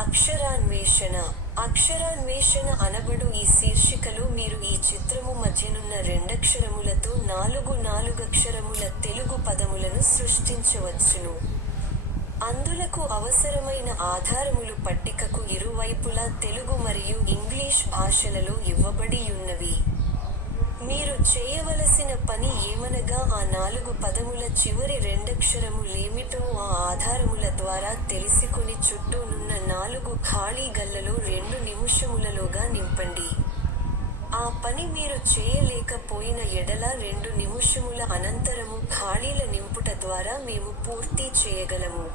అక్షరాన్వేషణ. అక్షరాన్వేషణ అనబడు ఈ శీర్షికలో మీరు ఈ చిత్రము మధ్యనున్న రెండక్షరములతో నాలుగక్షరముల తెలుగు పదములను సృష్టించవచ్చును. అందులకు అవసరమైన ఆధారములు పట్టికకు ఇరువైపులా తెలుగు మరియు ఇంగ్లీష్ భాషలలో ఇవ్వబడియున్నవి. మీరు చేయవలసిన పని ఏమనగా ఆ 4 పదముల చివరి రెండక్షరములేమిటో ఆ ఆధారముల ద్వారా తెలిసికొని చుట్టూనున్న 4 ఖాళీ గళ్లలో 2 నిముషములలోగా నింపండి. ఆ పని మీరు చేయలేకపోయిన ఎడల 2 నిముషముల అనంతరము ఖాళీల నింపుట ద్వారా మేము పూర్తి చేయగలము.